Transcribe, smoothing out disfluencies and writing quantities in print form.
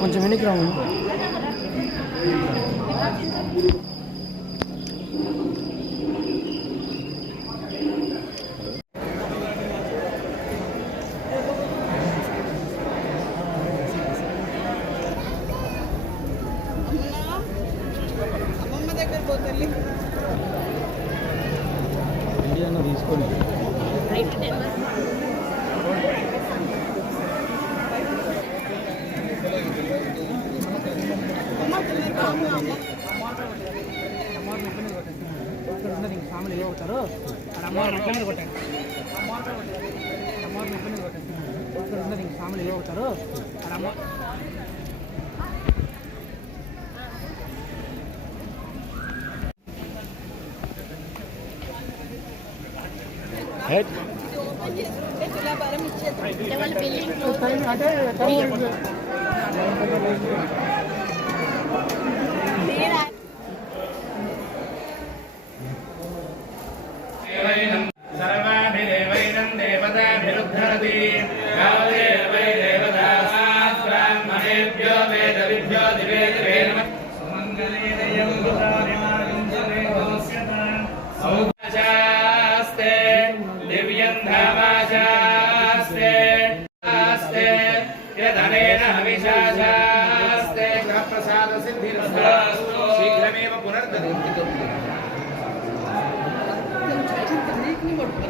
కొంచెం వెనక్కి రావు. అమ్మమ్మ దగ్గర పోతల్లి తీసుకోండి. ఫ్యామిలీ అవుతారు అమ్మవారు ఇబ్బంది కొట్టండి. అమ్మవారిని ఇబ్బంది కొట్టండి. ఫ్యామిలీ అవుతారు అమ్మ सर्वाभिदेवैनं देवताभिरुद्धरति